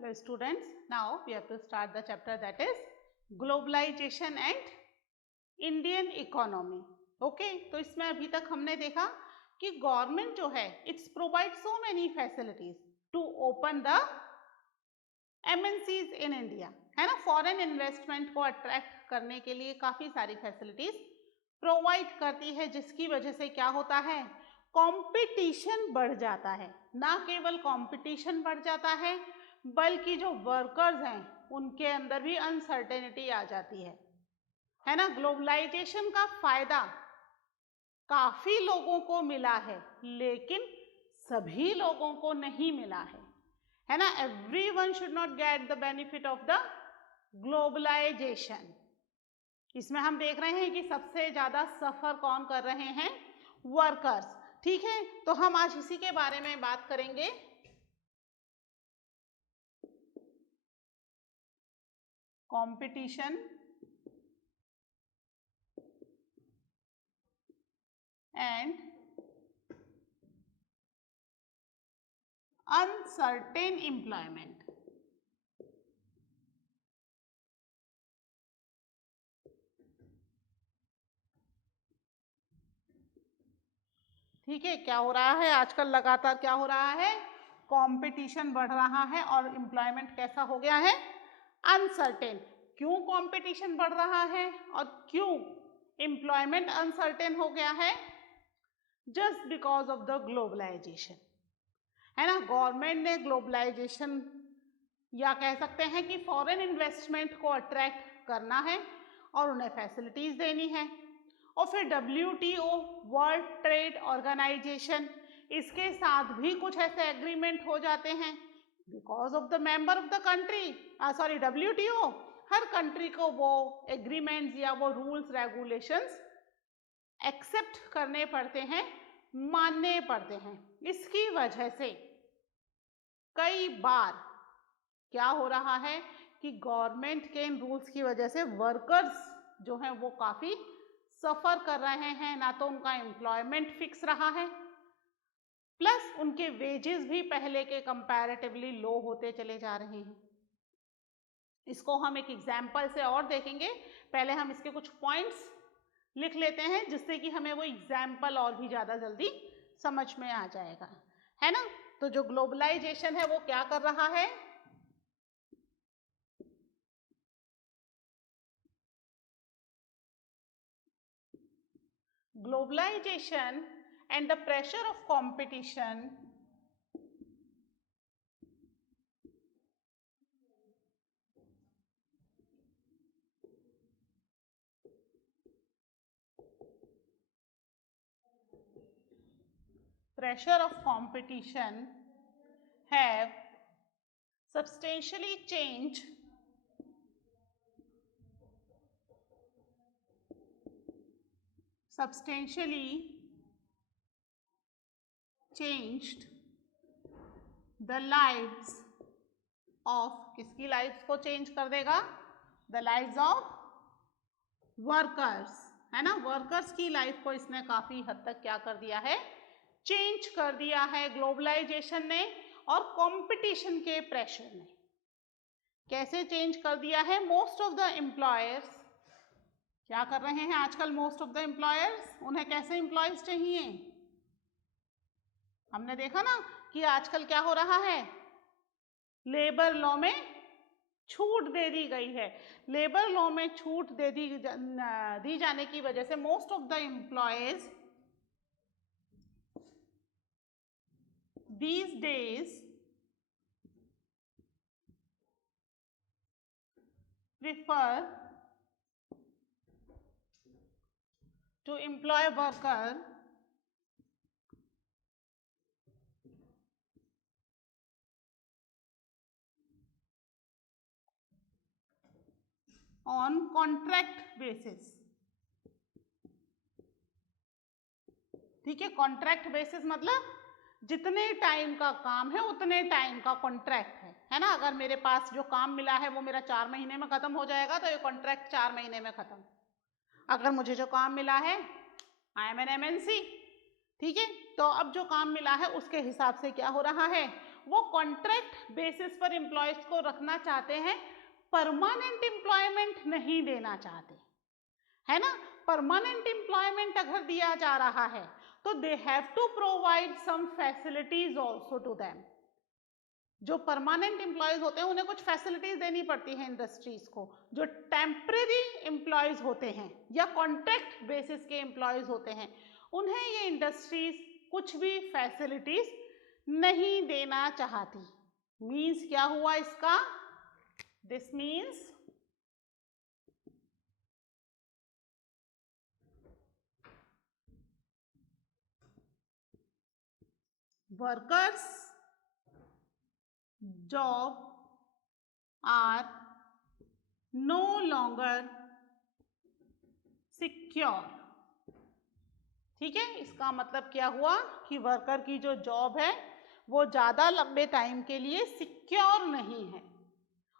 Hello students, now we have to start the chapter that is globalization and Indian economy. Okay, तो इसमें अभी तक हमने देखा कि गवर्नमेंट जो है it's provide so many facilities to open the MNCs in India, है ना। फॉरेन इन्वेस्टमेंट को अट्रैक्ट करने के लिए काफी सारी फैसिलिटीज प्रोवाइड करती है, जिसकी वजह से क्या होता है, कंपटीशन बढ़ जाता है। ना केवल कंपटीशन बढ़ जाता है बल्कि जो वर्कर्स हैं उनके अंदर भी अनसर्टेनिटी आ जाती है ना। ग्लोबलाइजेशन का फायदा काफी लोगों को मिला है लेकिन सभी लोगों को नहीं मिला है ना। Everyone should not get the benefit of the globalisation. इसमें हम देख रहे हैं कि सबसे ज्यादा सफर कौन कर रहे हैं, वर्कर्स। ठीक है, तो हम आज इसी के बारे में बात करेंगे। Competition and uncertain employment. ठीक है, क्या हो रहा है आजकल, लगातार क्या हो रहा है, कंपटीशन बढ़ रहा है और एम्प्लॉयमेंट कैसा हो गया है, अनसर्टेन। क्यों कंपटीशन बढ़ रहा है और क्यों एम्प्लॉयमेंट अनसर्टेन हो गया है? Just because of the globalisation, है ना। गवर्नमेंट ने ग्लोबलाइजेशन या कह सकते हैं कि फॉरेन इन्वेस्टमेंट को अट्रैक्ट करना है और उन्हें फैसिलिटीज देनी है। और फिर WTO, वर्ल्ड ट्रेड ऑर्गेनाइजेशन, इसके साथ भी कुछ ऐसे एग्रीमेंट हो जाते हैं because of the member of the country, sorry WTO, her country को वो एग्रीमेंट्स या वो रूल्स रेगुलेशंस एक्सेप्ट करने पड़ते हैं, मानने पड़ते हैं। इसकी वजह से कई बार क्या हो रहा है कि गवर्नमेंट के इन रूल्स की वजह से वर्कर्स जो हैं वो काफी सफर कर रहे हैं। ना तो उनका एम्प्लॉयमेंट फिक्स रहा है, प्लस उनके वेजेस भी पहले के कंपैरेटिवली लो होते चले जा रहे हैं। इसको हम एक एग्जाम्पल से और देखेंगे। पहले हम इसके कुछ पॉइंट्स लिख लेते हैं जिससे कि हमें वो एग्जाम्पल और भी ज्यादा जल्दी समझ में आ जाएगा, है ना। तो जो ग्लोबलाइजेशन है वो क्या कर रहा है, globalization and the pressure of competition have substantially changed the lives of, किसकी लाइफ्स को चेंज कर देगा, द लाइव्स ऑफ वर्कर्स, है ना। वर्कर्स की लाइफ को इसने काफी हद तक क्या कर दिया है, चेंज कर दिया है ग्लोबलाइजेशन ने और कंपटीशन के प्रेशर ने। कैसे चेंज कर दिया है? मोस्ट ऑफ द एम्प्लॉयर्स क्या कर रहे हैं आजकल, मोस्ट ऑफ द एम्प्लॉयर्स, उन्हें कैसे एम्प्लॉयज चाहिए। हमने देखा ना कि आजकल क्या हो रहा है, लेबर लॉ में छूट दे दी गई है। लेबर लॉ में छूट दी जाने की वजह से most of the employees these days prefer to employ worker on contract basis। ठीक है, कॉन्ट्रैक्ट बेसिस मतलब जितने टाइम का काम है उतने टाइम का कॉन्ट्रैक्ट है ना। अगर मेरे पास जो काम मिला है वो मेरा 4 महीने में खत्म हो जाएगा तो ये कॉन्ट्रैक्ट 4 महीने में खत्म। अगर मुझे जो काम मिला है, आई एम एन MNC, ठीक है, तो अब जो काम मिला है उसके हिसाब से क्या हो रहा है, वो कॉन्ट्रैक्ट बेसिस पर एम्प्लॉयज को रखना चाहते हैं, परमानेंट एम्प्लॉयमेंट नहीं देना चाहते, है ना। परमानेंट एम्प्लॉयमेंट अगर दिया जा रहा है तो they have to provide some facilities also to them. जो परमानेंट एम्प्लॉयज होते हैं उन्हें कुछ फैसिलिटीज देनी पड़ती है इंडस्ट्रीज को। जो टेम्परेरी एम्प्लॉयज होते हैं या कॉन्ट्रैक्ट बेसिस के एम्प्लॉयज होते हैं उन्हें ये इंडस्ट्रीज कुछ भी फैसिलिटीज नहीं देना चाहती। मीन्स क्या हुआ इसका? This means workers job are no longer secure। ठीक है, इसका मतलब क्या हुआ कि वर्कर की जो जॉब है वो ज़्यादा लंबे टाइम के लिए सिक्योर नहीं है।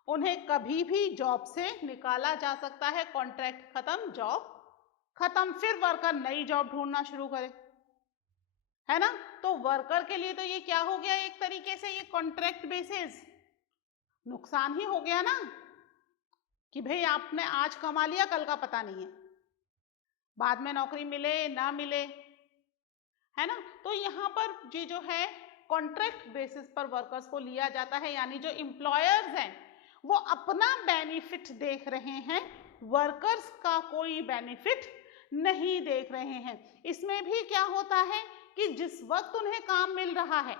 उन्हें कभी भी जॉब से निकाला जा सकता है, कॉन्ट्रैक्ट खत्म, जॉब खत्म, फिर वर्कर नई जॉब ढूंढना शुरू करे, है ना। तो वर्कर के लिए तो ये क्या हो गया, एक तरीके से ये कॉन्ट्रैक्ट बेसिस नुकसान ही हो गया ना, कि भाई आपने आज कमा लिया कल का पता नहीं है, बाद में नौकरी मिले ना मिले, है ना। तो यहाँ पर ये जो है कॉन्ट्रैक्ट बेसिस पर वर्कर्स को लिया जाता है, यानी जो एम्प्लॉयर्स हैं वो अपना बेनिफिट देख रहे हैं, वर्कर्स का कोई बेनिफिट नहीं देख रहे हैं। इसमें भी क्या होता है कि जिस वक्त उन्हें काम मिल रहा है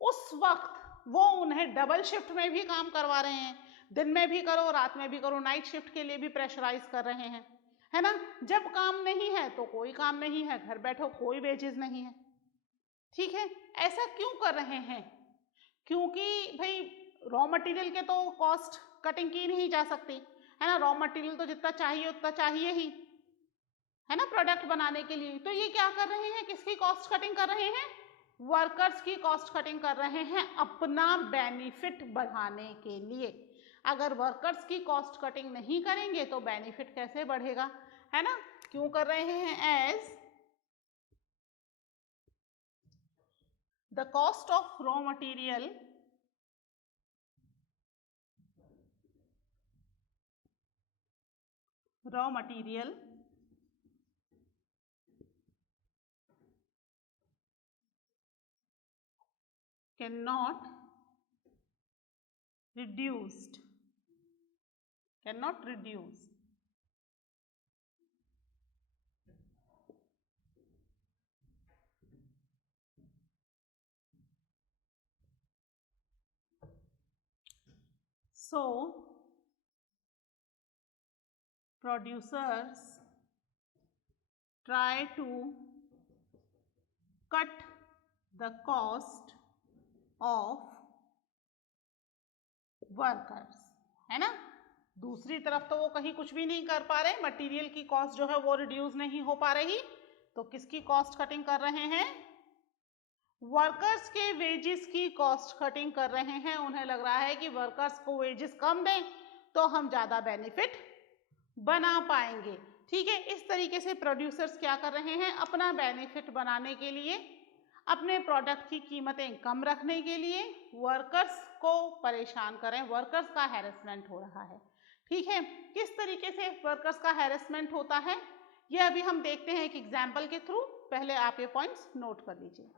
उस वक्त वो उन्हें डबल शिफ्ट में भी काम करवा रहे हैं, दिन में भी करो रात में भी करो, नाइट शिफ्ट के लिए भी प्रेशराइज कर रहे हैं, है ना। जब काम नहीं है तो कोई काम नहीं है, घर बैठो, कोई वेजेस नहीं है। ठीक है, ऐसा क्यों कर रहे हैं? क्योंकि भाई रॉ मटेरियल के तो कॉस्ट कटिंग की नहीं जा सकती, है ना। रॉ मटेरियल तो जितना चाहिए उतना चाहिए ही, है ना, प्रोडक्ट बनाने के लिए। तो ये क्या कर रहे हैं, किसकी कॉस्ट कटिंग कर रहे हैं? वर्कर्स की कॉस्ट कटिंग कर रहे हैं अपना बेनिफिट बढ़ाने के लिए। अगर वर्कर्स की कॉस्ट कटिंग नहीं करेंगे तो बेनिफिट कैसे बढ़ेगा, है ना। क्यों कर रहे हैं? As the cost of raw material cannot reduce so producers try to cut the cost of workers, है ना। दूसरी तरफ तो वो कहीं कुछ भी नहीं कर पा रहे, मटेरियल की कॉस्ट जो है वो रिड्यूस नहीं हो पा रही, तो किसकी कॉस्ट कटिंग कर रहे हैं? वर्कर्स के वेजेस की कॉस्ट कटिंग कर रहे हैं। उन्हें लग रहा है कि वर्कर्स को वेजेस कम दें तो हम ज़्यादा बेनिफिट बना पाएंगे। ठीक है, इस तरीके से प्रोड्यूसर्स क्या कर रहे हैं, अपना बेनिफिट बनाने के लिए, अपने प्रोडक्ट की कीमतें कम रखने के लिए वर्कर्स को परेशान करें, वर्कर्स का हैरेसमेंट हो रहा है। ठीक है, किस तरीके से वर्कर्स का हैरेसमेंट होता है ये अभी हम देखते हैं एक एग्जाम्पल के थ्रू। पहले आप ये पॉइंट्स नोट कर लीजिए।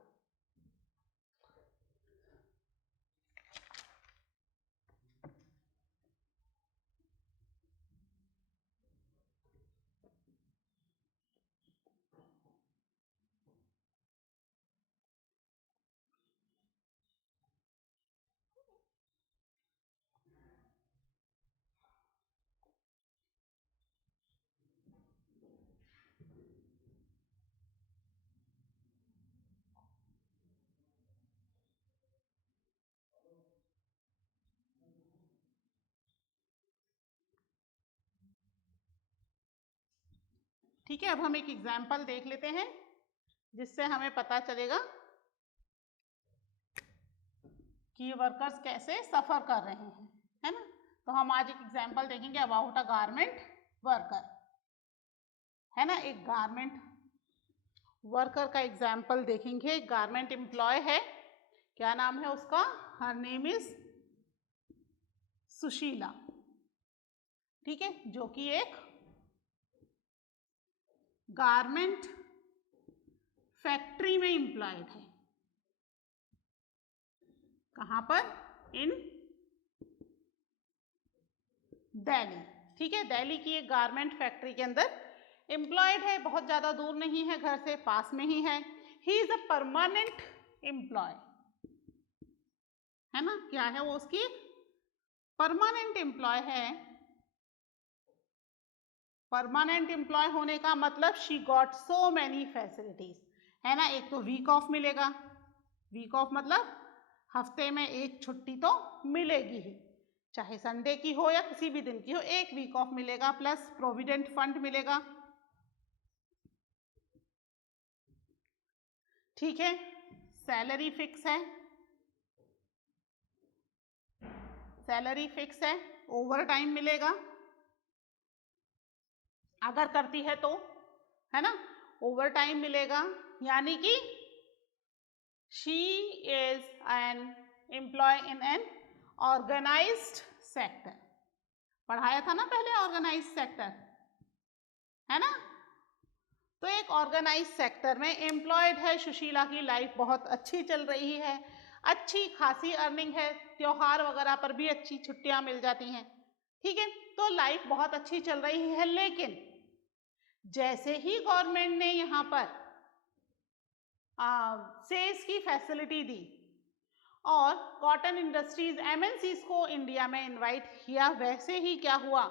ठीक है, अब हम एक एग्जाम्पल देख लेते हैं जिससे हमें पता चलेगा कि वर्कर्स कैसे सफ़र कर रहे हैं, है ना। तो हम आज एक एग्जाम्पल देखेंगे अबाउट अ गारमेंट वर्कर, है ना। एक गारमेंट वर्कर का एग्जाम्पल देखेंगे। एक गारमेंट एम्प्लॉय है, क्या नाम है उसका? हर नेम इज सुशीला, ठीक है, जो कि एक गारमेंट फैक्ट्री में एम्प्लॉयड है। कहां पर? इन दिल्ली, ठीक है, दिल्ली की एक गारमेंट फैक्ट्री के अंदर एम्प्लॉयड है, बहुत ज्यादा दूर नहीं है घर से, पास में ही है। He is a permanent employee, है ना, क्या है वो? उसकी परमानेंट एम्प्लॉय है। परमानेंट एम्प्लॉय होने का मतलब she got so many facilities, है ना। एक तो वीक ऑफ मिलेगा, वीक ऑफ मतलब हफ्ते में एक छुट्टी तो मिलेगी ही, चाहे संडे की हो या किसी भी दिन की हो, एक वीक ऑफ मिलेगा, प्लस प्रोविडेंट फंड मिलेगा, ठीक है। सैलरी फिक्स है, सैलरी फिक्स है, ओवर टाइम मिलेगा अगर करती है तो, है ना, ओवर टाइम मिलेगा। यानी कि she is an employee in an organised sector, पढ़ाया था ना पहले ऑर्गेनाइज्ड सेक्टर, है ना। तो एक ऑर्गेनाइज सेक्टर में एम्प्लॉयड है सुशीला की लाइफ बहुत अच्छी चल रही है, अच्छी खासी अर्निंग है, त्योहार वगैरह पर भी अच्छी छुट्टियां मिल जाती हैं, ठीक है, तो लाइफ बहुत अच्छी चल रही है। लेकिन जैसे ही गवर्नमेंट ने यहाँ पर सेल्स की फैसिलिटी दी और कॉटन इंडस्ट्रीज एमएनसीज को इंडिया में इनवाइट किया, वैसे ही क्या हुआ,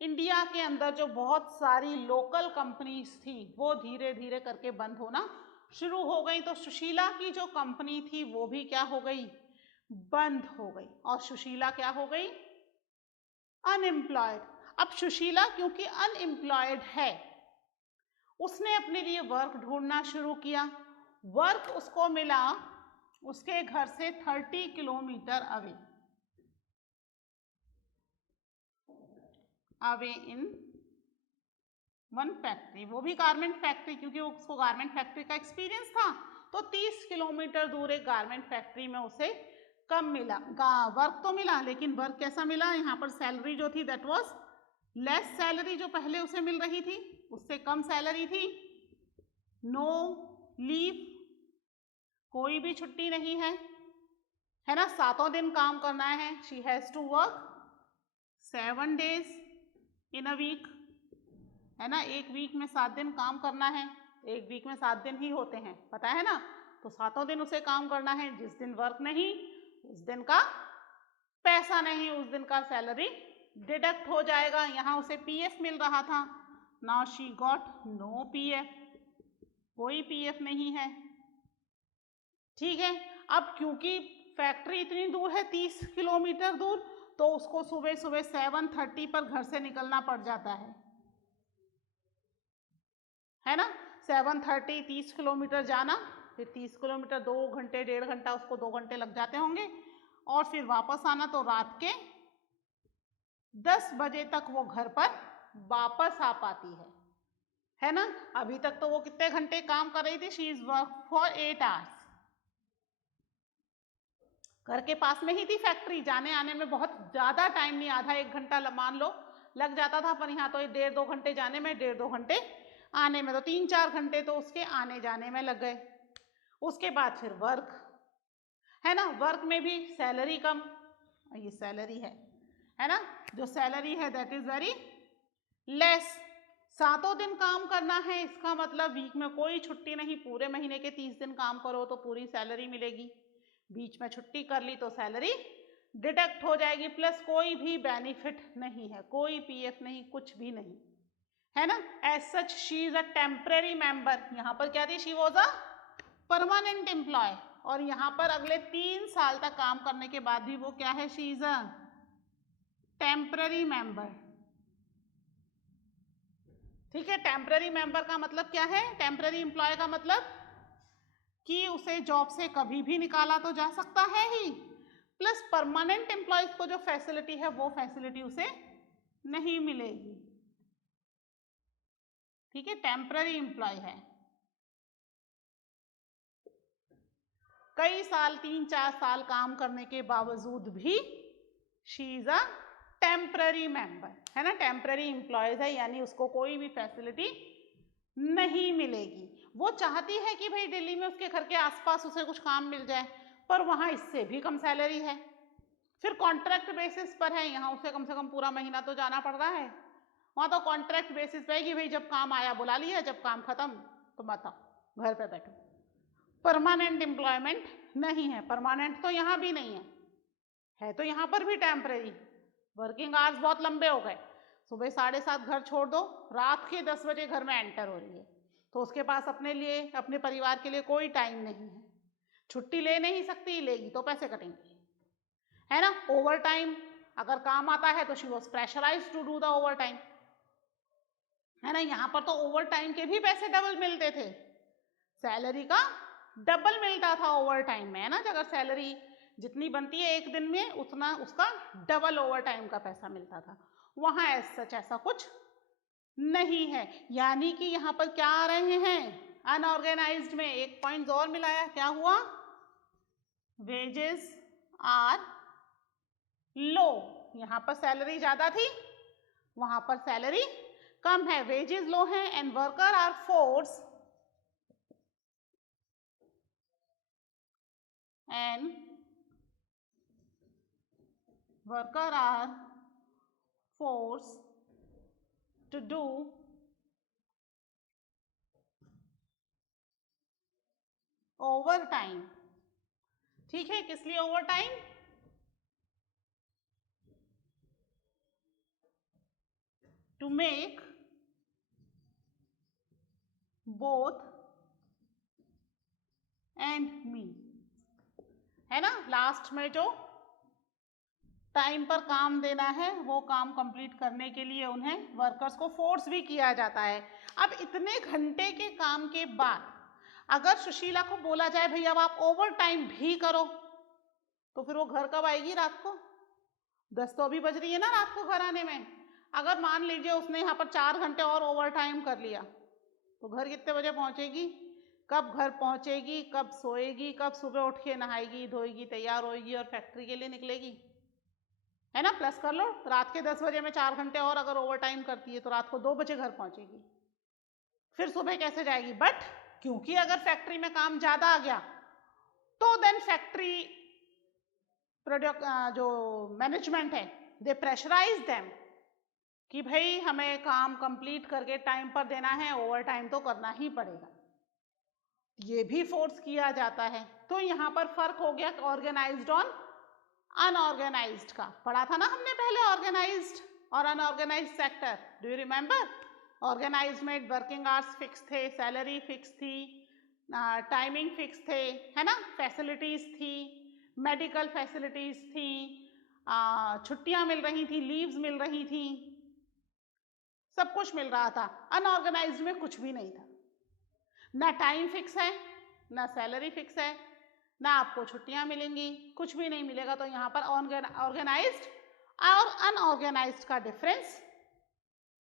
इंडिया के अंदर जो बहुत सारी लोकल कंपनीज थी वो धीरे धीरे करके बंद होना शुरू हो गई। तो सुशीला की जो कंपनी थी वो भी क्या हो गई? बंद हो गई, और सुशीला क्या हो गई? अनएम्प्लॉयड। अब सुशीला क्योंकि अनएम्प्लॉयड है, उसने अपने लिए वर्क ढूंढना शुरू किया। वर्क उसको मिला उसके घर से 30 kilometre away in one factory, वो भी गारमेंट फैक्ट्री, क्योंकि उसको गारमेंट फैक्ट्री का एक्सपीरियंस था। तो 30 किलोमीटर दूर एक गारमेंट फैक्ट्री में उसे कम मिला, वर्क तो मिला, लेकिन वर्क कैसा मिला? यहाँ पर सैलरी जो थी दैट वाज लेस सैलरी, जो पहले उसे मिल रही थी उससे कम सैलरी थी। नो लीव, कोई भी छुट्टी नहीं है, है ना, 7 दिन काम करना है। She has to work 7 days in a week, है ना, एक वीक में 7 दिन काम करना है, एक वीक में 7 दिन ही होते हैं, पता है ना, तो 7 दिन उसे काम करना है। जिस दिन वर्क नहीं उस दिन का पैसा नहीं, उस दिन का सैलरी डिडक्ट हो जाएगा। यहाँ उसे पीएफ मिल रहा था, now she got no PF, कोई पीएफ नहीं है, ठीक है। अब क्योंकि फैक्ट्री इतनी दूर है 30 किलोमीटर दूर, तो उसको सुबह सुबह 7:30 पर घर से निकलना पड़ जाता है ना, 7:30, 30 किलोमीटर जाना, फिर 30 किलोमीटर 2 घंटे 1.5 घंटा, उसको 2 घंटे लग जाते होंगे, और फिर वापस आना, तो रात के 10 बजे तक वो घर पर वापस आ पाती है ना। अभी तक तो वो कितने घंटे काम कर रही थी? She is work for 8 hours। घर के पास में ही थी फैक्ट्री, जाने आने में बहुत ज्यादा टाइम नहीं, आधा 1 घंटा मान लो लग जाता था, पर यहाँ तो 1.5-2 घंटे जाने में, 1.5-2 घंटे आने में, तो 3-4 घंटे तो उसके आने जाने में लग गए। उसके बाद फिर वर्क, है ना, वर्क में भी सैलरी कम, ये सैलरी है ना, जो सैलरी है दैट इज वेरी लेस। 7 दिन काम करना है, इसका मतलब वीक में कोई छुट्टी नहीं, पूरे महीने के 30 दिन काम करो तो पूरी सैलरी मिलेगी, बीच में छुट्टी कर ली तो सैलरी डिडक्ट हो जाएगी, प्लस कोई भी बेनिफिट नहीं है, कोई पीएफ नहीं, कुछ भी नहीं, है ना। As such she is a temporary member, यहाँ पर क्या थी? She was a permanent employee, और यहाँ पर अगले 3 साल तक काम करने के बाद भी वो क्या है? She is a temporary member, ठीक है। टेम्परेरी मेंबर का मतलब क्या है? टेम्परेरी एम्प्लॉय का मतलब कि उसे जॉब से कभी भी निकाला तो जा सकता है ही, प्लस परमानेंट एम्प्लॉयज को जो फैसिलिटी है वो फैसिलिटी उसे नहीं मिलेगी, ठीक है, टेम्पररी एम्प्लॉय है। कई साल 3-4 साल काम करने के बावजूद भी she is a temporary member, है ना, टेम्पररी एम्प्लॉयज है, यानी उसको कोई भी फैसिलिटी नहीं मिलेगी। वो चाहती है कि भाई दिल्ली में उसके घर के आसपास उसे कुछ काम मिल जाए, पर वहाँ इससे भी कम सैलरी है, फिर कॉन्ट्रैक्ट बेसिस पर है, यहाँ उसे कम से कम पूरा महीना तो जाना पड़ रहा है, वहाँ तो कॉन्ट्रैक्ट बेसिस पे है कि भाई जब काम आया बुला लिया, जब काम खत्म तो मत आओ, घर पे बैठो। परमानेंट एम्प्लॉयमेंट नहीं है, परमानेंट तो यहाँ भी नहीं है तो यहाँ पर भी टेम्परेरी। वर्किंग आवर्स बहुत लंबे हो गए, सुबह 7:30 घर छोड़ दो, रात के 10 बजे घर में एंटर हो रही है, तो उसके पास अपने लिए, अपने परिवार के लिए कोई टाइम नहीं है, छुट्टी ले नहीं सकती, लेगी तो पैसे कटेंगे, है ना। ओवर टाइम अगर काम आता है तो she was pressurise to do the overtime, है ना। यहाँ पर तो ओवर टाइम के भी पैसे डबल मिलते थे, सैलरी का डबल मिलता था ओवर टाइम में, है ना। अगर सैलरी जितनी बनती है एक दिन में उतना उसका डबल ओवर टाइम का पैसा मिलता था। वहाँ सच ऐसा कुछ नहीं है, यानी कि यहाँ पर क्या आ रहे हैं, अनऑर्गेनाइज्ड में एक पॉइंट और मिलाया, क्या हुआ, वेजेस आर लो। यहाँ पर सैलरी ज्यादा थी, वहां पर सैलरी कम है, वेजेस लो है, and worker are force and worker are forced to do overtime। ठीक है, किस लिए overtime, to make both end meet, है ना। लास्ट में जो टाइम पर काम देना है वो काम कंप्लीट करने के लिए उन्हें वर्कर्स को फोर्स भी किया जाता है। अब इतने घंटे के काम के बाद अगर सुशीला को बोला जाए भाई अब आप ओवर टाइम भी करो, तो फिर वो घर कब आएगी, रात को 10 तो अभी बज रही है ना रात को घर आने में। अगर मान लीजिए उसने यहाँ पर 4 घंटे और ओवर टाइम कर लिया, तो घर कितने बजे पहुँचेगी, कब घर पहुँचेगी, कब सोएगी, कब सुबह उठ के नहाएगी धोएगी तैयार होएगी और फैक्ट्री के लिए निकलेगी, है ना। प्लस कर लो, रात के 10 बजे में 4 घंटे और अगर ओवर टाइम करती है तो रात को 2 बजे घर पहुँचेगी, फिर सुबह कैसे जाएगी। बट क्योंकि अगर फैक्ट्री में काम ज़्यादा आ गया तो देन फैक्ट्री प्रोडक्ट जो मैनेजमेंट है दे प्रेशराइज देम कि भाई हमें काम कंप्लीट करके टाइम पर देना है, ओवर टाइम तो करना ही पड़ेगा, ये भी फोर्स किया जाता है। तो यहाँ पर फर्क हो गया ऑर्गेनाइज्ड और अनऑर्गेनाइज्ड का, पढ़ा था ना हमने पहले ऑर्गेनाइज्ड और unorganised sector, do you remember. Organised में वर्किंग आवर्स फिक्स थे, सैलरी फिक्स थी, टाइमिंग फिक्स थे, है ना, फैसिलिटीज थी, मेडिकल फैसिलिटीज थी, छुट्टियां मिल रही थी, लीव्स मिल रही थी, सब कुछ मिल रहा था। अनऑर्गेनाइज्ड में कुछ भी नहीं था, ना टाइम फिक्स है, ना सैलरी फिक्स है, ना आपको छुट्टियां मिलेंगी, कुछ भी नहीं मिलेगा। तो यहाँ पर ऑर्गेनाइज्ड और अनऑर्गेनाइज्ड का डिफरेंस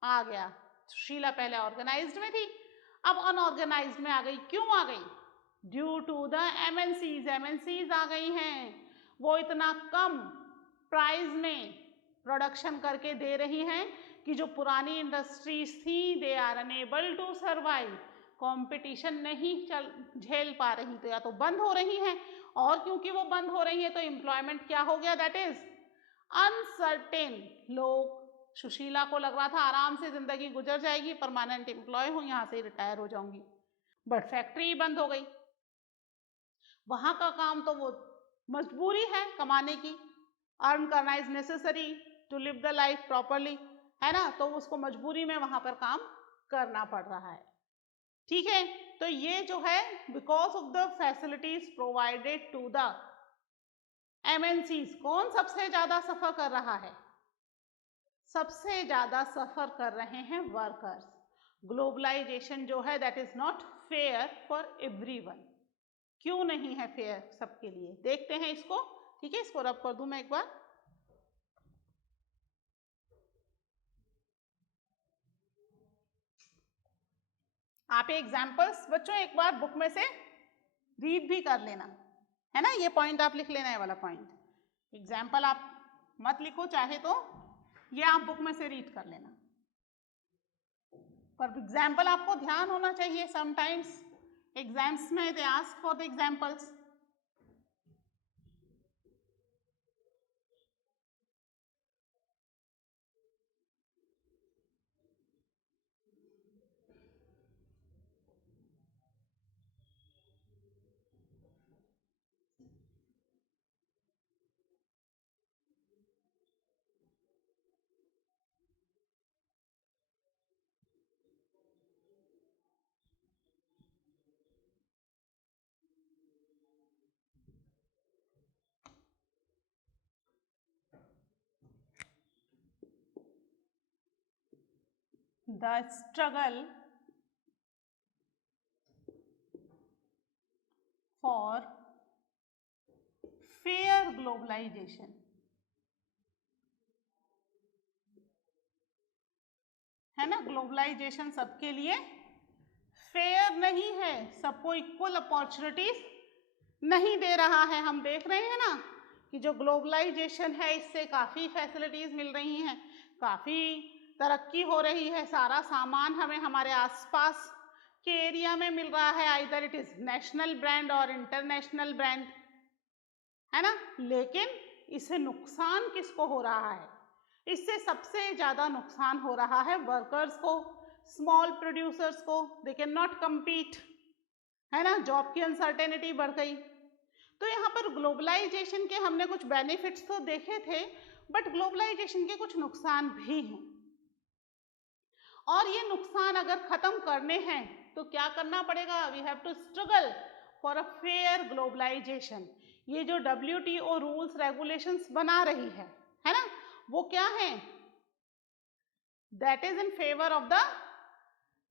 आ गया। शीला पहले ऑर्गेनाइज्ड में थी, अब अनऑर्गेनाइज्ड में आ गई। क्यों आ गई, due to the MNCs, MNCs आ गई हैं, वो इतना कम प्राइस में प्रोडक्शन करके दे रही हैं कि जो पुरानी इंडस्ट्रीज थी they are unable to survive, competition नहीं झेल पा रही, तो या तो बंद हो रही हैं, और क्योंकि वो बंद हो रही है तो एम्प्लॉयमेंट क्या हो गया, दैट इज अनसर्टेन। लोग, सुशीला को लग रहा था आराम से जिंदगी गुजर जाएगी, परमानेंट एम्प्लॉय हूँ, यहाँ से रिटायर हो जाऊंगी, बट फैक्ट्री बंद हो गई। वहां का काम तो वो मजबूरी है कमाने की, अर्न करना is necessary to live the life properly, है ना, तो उसको मजबूरी में वहां पर काम करना पड़ रहा है। ठीक है, तो ये जो है because of the facilities provided to the MNCs, कौन सबसे ज्यादा सफर कर रहा है, सबसे ज्यादा सफर कर रहे हैं वर्कर्स। ग्लोबलाइजेशन जो है that is not fair for everyone. क्यों नहीं है फेयर सबके लिए, देखते हैं इसको। ठीक है, इसको रब कर दूं मैं एक बार। आप एग्जाम्पल्स बच्चों एक बार बुक में से रीड भी कर लेना, है ना, ये पॉइंट आप लिख लेना है वाला पॉइंट। एग्जाम्पल आप मत लिखो, चाहे तो ये आप बुक में से रीड कर लेना, पर एग्जाम्पल आपको ध्यान होना चाहिए। समटाइम्स एग्जाम्स में they ask for the examples. The struggle for fair globalization, है ना, ग्लोबलाइजेशन सबके लिए फेयर नहीं है, सबको इक्वल अपॉर्चुनिटीज नहीं दे रहा है। हम देख रहे हैं ना कि जो ग्लोबलाइजेशन है इससे काफ़ी फैसिलिटीज़ मिल रही हैं, काफ़ी तरक्की हो रही है, सारा सामान हमें हमारे आसपास के एरिया में मिल रहा है, either it is national brand और इंटरनेशनल ब्रांड, है ना। लेकिन इससे नुकसान किसको हो रहा है? इससे सबसे ज़्यादा नुकसान हो रहा है वर्कर्स को, स्मॉल प्रोड्यूसर्स को। दे कैन नॉट कम्पीट, है ना, जॉब की अनसर्टेनिटी बढ़ गई। तो यहाँ पर ग्लोबलाइजेशन के हमने कुछ बेनिफिट्स तो देखे थे, बट ग्लोबलाइजेशन के कुछ नुकसान भी हैं, और ये नुकसान अगर खत्म करने हैं तो क्या करना पड़ेगा? We have to struggle for a fair globalisation. ये जो WTO रूल्स रेगुलेशंस बना रही है ना, वो क्या है? That is in favour of the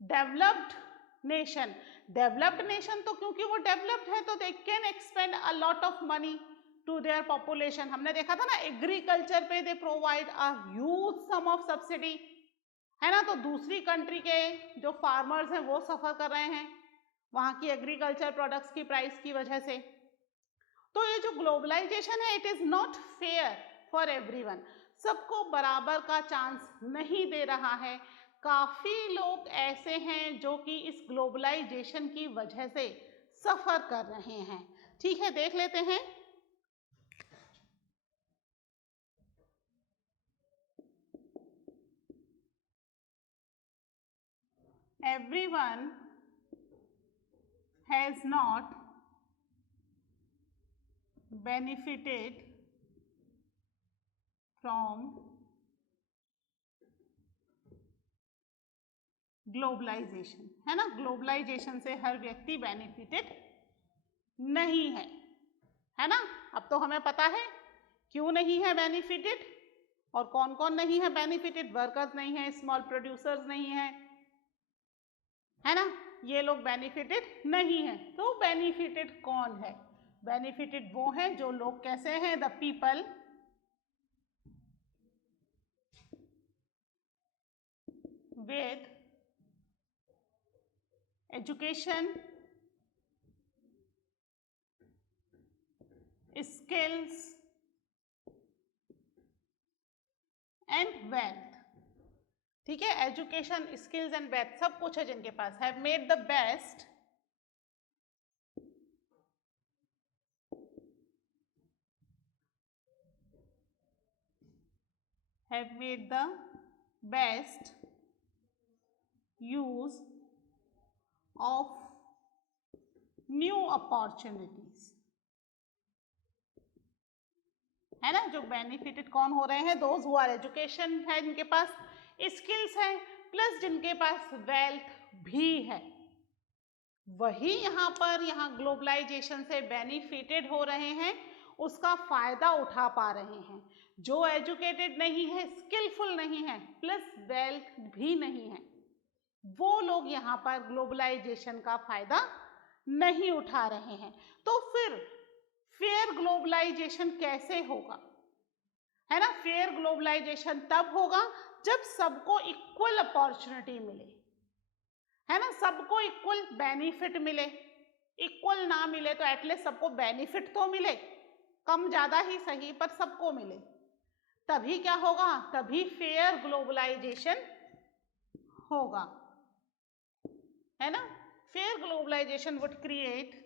developed nation. Developed nation तो क्योंकि वो डेवलप्ड है तो they can expand a lot of money to their population. हमने देखा था ना, एग्रीकल्चर पे they provide a huge sum of subsidy, है ना। तो दूसरी कंट्री के जो फार्मर्स हैं वो सफ़र कर रहे हैं वहाँ की एग्रीकल्चर प्रोडक्ट्स की प्राइस की वजह से। तो ये जो ग्लोबलाइजेशन है, it is not fair for everyone, सबको बराबर का चांस नहीं दे रहा है। काफ़ी लोग ऐसे हैं जो कि इस ग्लोबलाइजेशन की वजह से सफ़र कर रहे हैं। ठीक है, देख लेते हैं। Everyone has not benefited from globalisation, है ना। ग्लोबलाइजेशन से हर व्यक्ति बेनिफिटेड नहीं है ना। अब तो हमें पता है क्यों नहीं है बेनिफिटेड, और कौन कौन नहीं है बेनिफिटेड। वर्कर्स नहीं है, स्मॉल प्रोड्यूसर्स नहीं है ना, ये लोग बेनिफिटेड नहीं है। तो बेनिफिटेड कौन है? बेनिफिटेड वो हैं जो लोग कैसे हैं? The people with education, skills and wealth। ठीक है, एजुकेशन, स्किल्स एंड वेल्थ सब कुछ है जिनके पास, have made the best use of new opportunities, है ना। जो बेनिफिटेड कौन हो रहे हैं? दोज हु आर एजुकेशन है, जिनके पास स्किल्स है, प्लस जिनके पास वेल्थ भी है, वही यहाँ पर ग्लोबलाइजेशन से बेनिफिटेड हो रहे हैं, उसका फायदा उठा पा रहे हैं। जो एजुकेटेड नहीं है, स्किलफुल नहीं है, प्लस वेल्थ भी नहीं है, वो लोग यहाँ पर ग्लोबलाइजेशन का फायदा नहीं उठा रहे हैं। तो फिर फेयर ग्लोबलाइजेशन कैसे होगा? है ना, फेयर ग्लोबलाइजेशन तब होगा जब सबको इक्वल अपॉर्चुनिटी मिले, है ना, सबको इक्वल बेनिफिट मिले। इक्वल ना मिले तो एटलीस्ट सबको बेनिफिट तो मिले, कम ज़्यादा ही सही पर सबको मिले, तभी क्या होगा, तभी फेयर ग्लोबलाइजेशन होगा, है ना। Fair globalisation would create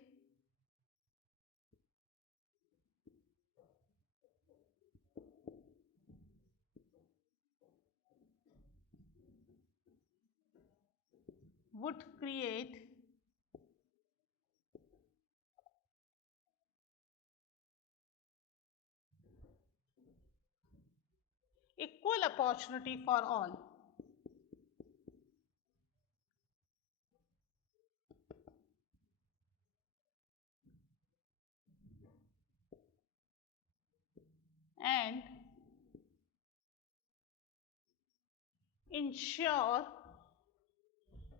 equal opportunity for all. And ensure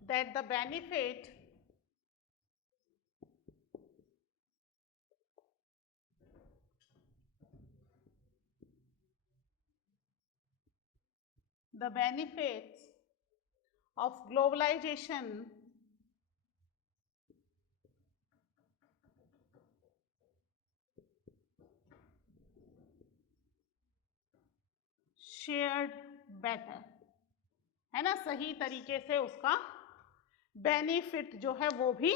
that the benefit the benefits of globalization shared better, है ना, सही तरीके से उसका बेनिफिट जो है वो भी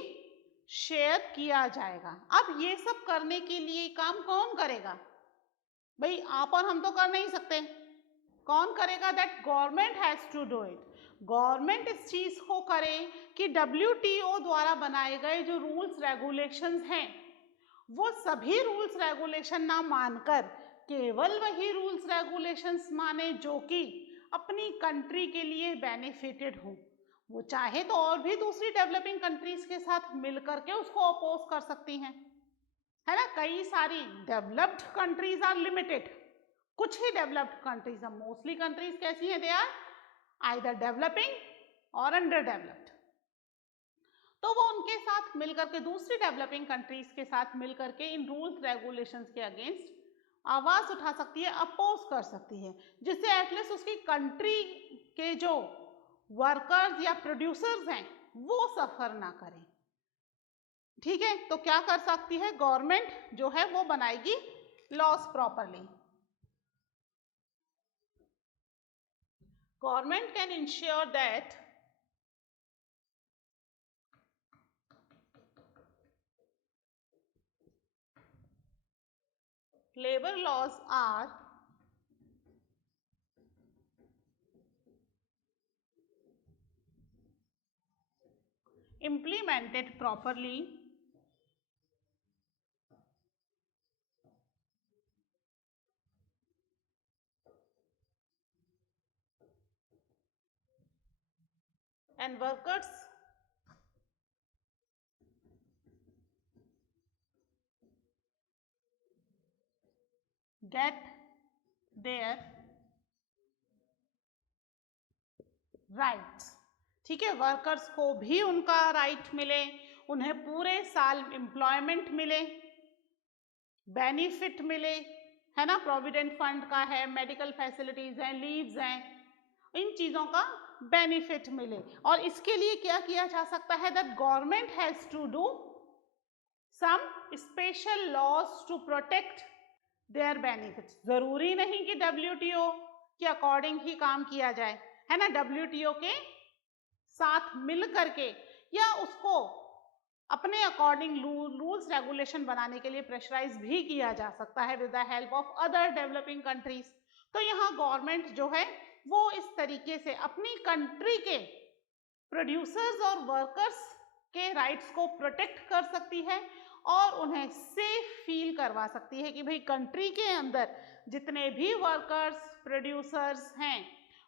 शेयर किया जाएगा। अब ये सब करने के लिए काम कौन करेगा भाई, आप और हम तो कर नहीं सकते, कौन करेगा, that government has to do it. Government इस चीज को करे कि WTO द्वारा बनाए गए जो रूल्स रेगुलेशंस हैं वो सभी रूल्स रेगुलेशन ना मानकर केवल वही रूल्स रेगुलेशंस माने जो कि अपनी कंट्री के लिए बेनिफिटेड हो। वो चाहे तो और भी दूसरी डेवलपिंग कंट्रीज के साथ मिलकर के उसको अपोज कर सकती हैं, है ना। कई सारी डेवलप्ड कंट्रीज आर लिमिटेड, कुछ he developed countries, mostly countries कैसी हैं, दे आर आइदर डेवलपिंग और अंडर डेवलप्ड। तो वो उनके साथ मिलकर के, दूसरी डेवलपिंग कंट्रीज के साथ मिलकर के इन रूल्स रेगुलेशंस के अगेंस्ट आवाज उठा सकती है, अपोज कर सकती है, जिससे एटलीस्ट उसकी कंट्री के जो वर्कर्स या प्रोड्यूसर्स हैं वो सफर ना करें। ठीक है, तो क्या कर सकती है गवर्नमेंट जो है वो बनाएगी loss properly. Government can ensure that labor laws are implemented properly and workers get their rights। ठीक है, वर्कर्स को भी उनका राइट मिले, उन्हें पूरे साल एम्प्लॉयमेंट मिले, बेनिफिट मिले, है ना, प्रोविडेंट फंड का है, मेडिकल फैसिलिटीज हैं, लीव्स हैं, इन चीजों का बेनिफिट मिले। और इसके लिए क्या किया जा सकता है, that government has to do some special laws to protect their benefits. जरूरी नहीं कि WTO के अकॉर्डिंग ही काम किया जाए, है ना, WTO के साथ मिल करके या उसको अपने अकॉर्डिंग रूल्स रेगुलेशन बनाने के लिए प्रेशराइज भी किया जा सकता है with the help of other developing countries. तो यहाँ गवर्नमेंट जो है वो इस तरीके से अपनी कंट्री के प्रोड्यूसर्स और वर्कर्स के राइट्स को प्रोटेक्ट कर सकती है और उन्हें सेफ फील करवा सकती है कि भाई कंट्री के अंदर जितने भी वर्कर्स प्रोड्यूसर्स हैं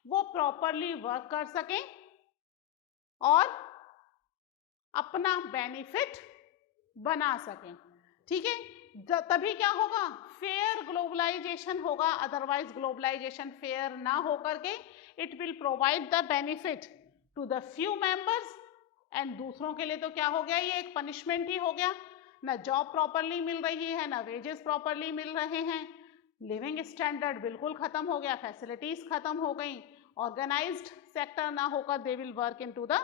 वो प्रॉपरली वर्क कर सकें और अपना बेनिफिट बना सकें। ठीक है, तभी क्या होगा, फेयर ग्लोबलाइजेशन होगा। अदरवाइज ग्लोबलाइजेशन फेयर ना होकर के it will provide the benefit to the few members and दूसरों के लिए तो क्या हो गया, ये एक पनिशमेंट ही हो गया। ना जॉब प्रॉपरली मिल रही है, ना वेजेस प्रॉपरली मिल रहे हैं, लिविंग स्टैंडर्ड बिल्कुल खत्म हो गया, फैसिलिटीज खत्म हो गई, ऑर्गेनाइज्ड सेक्टर ना होकर they will work into the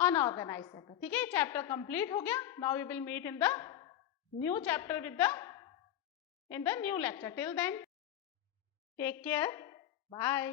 unorganised sector. ठीक है, चैप्टर कंप्लीट हो गया। Now we will meet in the new chapter with the in the new lecture. Till then, take care. Bye.